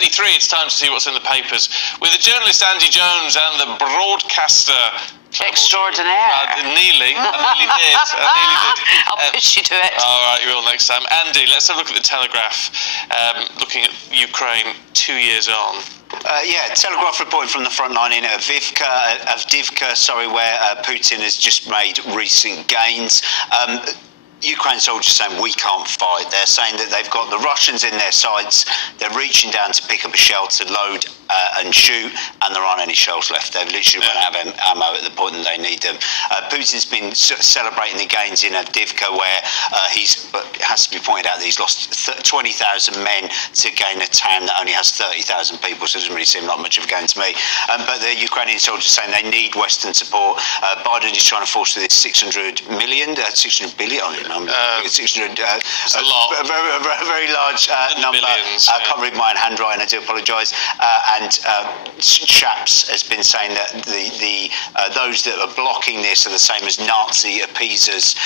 8:33, it's time to see what's in the papers with the journalist Andy Jones and the broadcaster extraordinaire. Nearly. I nearly did. I'll push you to it. All right, you will next time. Andy, let's have a look at the Telegraph, looking at Ukraine 2 years on. Telegraph reporting from the front line in Avdiivka, where Putin has just made recent gains. Ukraine soldiers saying we can't fight. They're saying that they've got the Russians in their sights. They're reaching down to pick up a shell to load and shoot, and there aren't any shells left. They've literally run out of ammo at the point that they need them. Putin's been celebrating the gains in Avdiivka, where it has to be pointed out that he's lost 20,000 men to gain a town that only has 30,000 people, so it doesn't really seem like much of a gain to me. But the Ukrainian soldiers saying they need Western support. Biden is trying to force through this 600 billion, I don't know, 600, it's a lot. A very large number. Billions, I can't read my own handwriting, I do apologise. And Chaps has been saying that those that are blocking this are the same as Nazi appeasers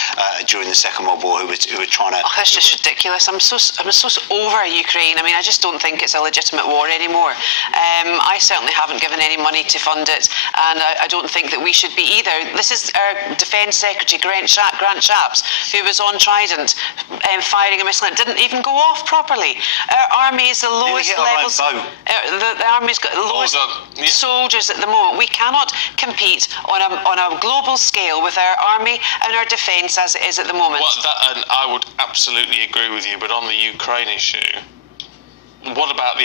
during the Second World War who were trying to... Oh, that's just ridiculous. I'm so over Ukraine. I mean, I just don't think it's a legitimate war anymore. I certainly haven't given any money to fund it, and I don't think that we should be either. This is our Defence Secretary, Grant Shapps, who was on Trident firing a missile and didn't even go off properly. Our army is the lowest levels. The army's got the lowest soldiers at the moment. We cannot compete on a global scale with our army and our defence as it is at the moment. And I would absolutely agree with you, but on the Ukraine issue, what about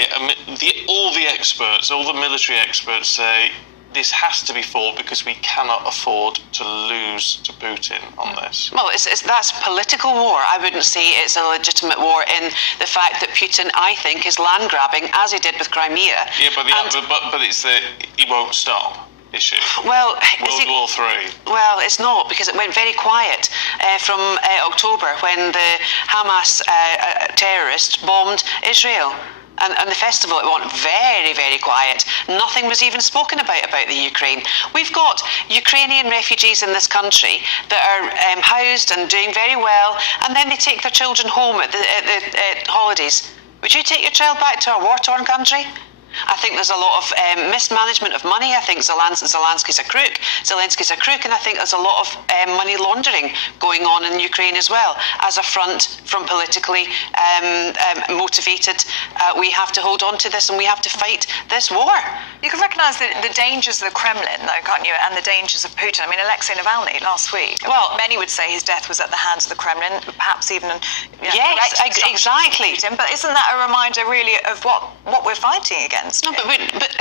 all the experts, all the military experts say this has to be fought because we cannot afford to lose to Putin on this? Well, that's political war. I wouldn't say it's a legitimate war in the fact that Putin, I think, is land grabbing, as he did with Crimea. Yeah, but it's the he won't stop issue. Well, World War III. Well, it's not, because it went very quiet from October when the Hamas terrorists bombed Israel. And the festival, it went very, very quiet. Nothing was even spoken about the Ukraine. We've got Ukrainian refugees in this country that are housed and doing very well, and then they take their children home at the holidays. Would you take your child back to a war-torn country? I think there's a lot of mismanagement of money. I think Zelensky's a crook, and I think there's a lot of money laundering going on in Ukraine as well. As a front from politically motivated, we have to hold on to this and we have to fight this war. You can recognise the dangers of the Kremlin, though, can't you, and the dangers of Putin. I mean, Alexei Navalny last week, well, many would say his death was at the hands of the Kremlin, perhaps even... yes, exactly. Putin, but isn't that a reminder, really, of what we're fighting against? No, but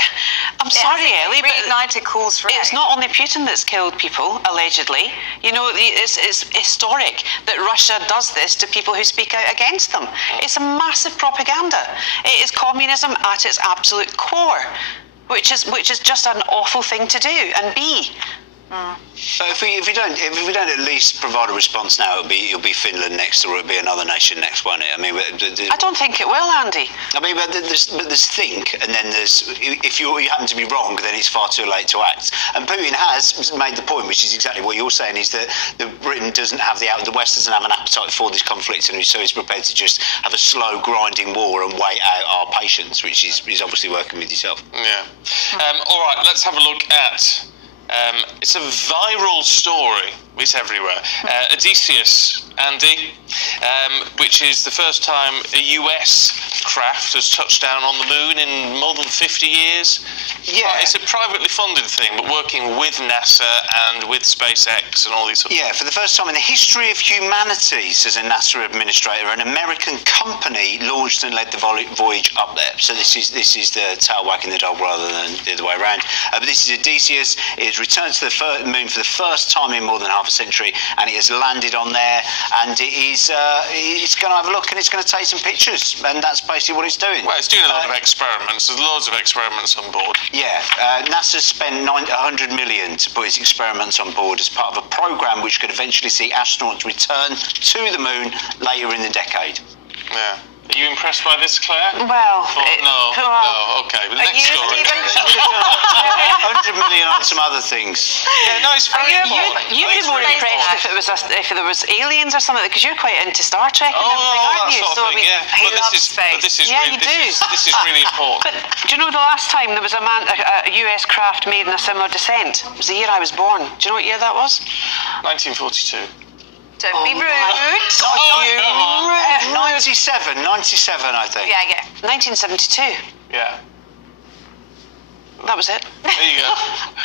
I'm sorry, Ellie, but reignited calls for it's not only Putin that's killed people, allegedly. You know, it's historic that Russia does this to people who speak out against them. It's a massive propaganda. It is communism at its absolute core, which is just an awful thing to do and be. So if we don't at least provide a response now, it'll be Finland next, or it'll be another nation next, won't it? I mean, I don't think it will, Andy. I mean, but there's think, and then there's if you happen to be wrong, then it's far too late to act. And Putin has made the point, which is exactly what you're saying, is that Britain doesn't have the West doesn't have an appetite for this conflict, and so he's prepared to just have a slow, grinding war and wait out our patience, which is obviously working with yourself. Yeah. All right, let's have a look at. It's a viral story. It's everywhere. Odysseus, Andy, which is the first time a US craft has touched down on the moon in more than 50 years. Yeah. It's a privately funded thing, but working with NASA and with SpaceX and all these sorts of... Yeah, for the first time in the history of humanity, says a NASA administrator, an American company launched and led the voyage up there. So this is the tail wagging the dog rather than the other way around. But this is Odysseus. It has returned to the moon for the first time in more than half a century, and it has landed on there, and it's going to have a look, and it's going to take some pictures, and that's basically what it's doing. Well, it's doing a lot of experiments. There's loads of experiments on board. Yeah, NASA spent $100 million to put its experiments on board as part of a program which could eventually see astronauts return to the moon later in the decade. Yeah. Are you impressed by this, Claire? Well, No, okay. But the next you, story. Stephen? 100 million on some other things. Yeah, no, it's very important. You'd be more impressed if there was aliens or something, because you're quite into Star Trek and everything, aren't that you? sort of thing, yeah. he But loves this is Yeah, really, you do. This is really important. But do you know the last time there was a US craft made in a similar descent? It was the year I was born. Do you know what year that was? 1942. Don't be rude. come on. 97, I think. Yeah. 1972. Yeah. That was it. There you go.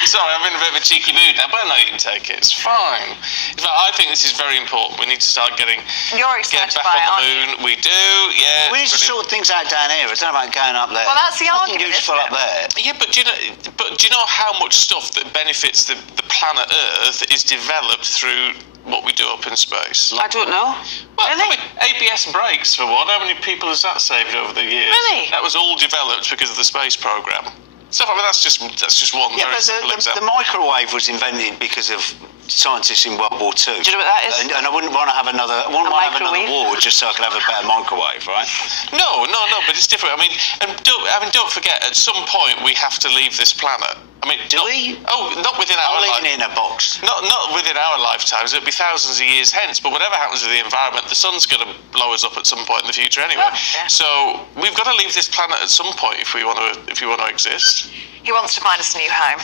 Sorry, I'm in a bit of a cheeky mood now, but no, you can take it. It's fine. In fact, I think this is very important. We need to start getting You're excited back by it, on the aren't you? moon. We do, yeah. We need to it's sort things out down here. I don't know about going up there. Well, that's the Nothing argument, useful isn't up there. brilliant. Yeah, but do you know how much stuff that benefits the planet Earth is developed through what we do up in space? I don't know. Well, Really? I mean, ABS brakes, for one. How many people has that saved over the years? Really? That was all developed because of the space program. So, I mean, that's just one Yeah, very but simple the example. microwave was invented because of scientists in World War II. Do you know what that is? And I wouldn't want to have another. microwave? War just so I could have a better microwave, right? No, but it's different. I mean, don't forget. At some point, we have to leave this planet. I mean, Do we? Oh, not within our I'm life. leaving it in a box. Not within our lifetimes. It'll be thousands of years hence. But whatever happens to the environment, the sun's going to blow us up at some point in the future anyway. yeah. So we've got to leave this planet at some point if we want to exist. He wants to find us a new home.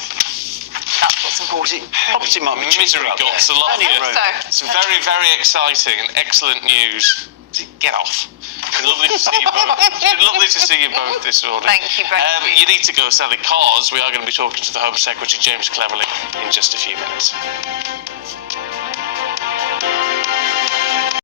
That's what's important. Property might be cheaper Misery up there. guts a lot. Plenty of Yeah. room. So, It's very, very exciting and excellent news. Get off. Lovely to see you both. It's been lovely to see you both this morning. Thank you both. You need to go, Sally, because we are going to be talking to the Home Secretary, James Cleverly, in just a few minutes.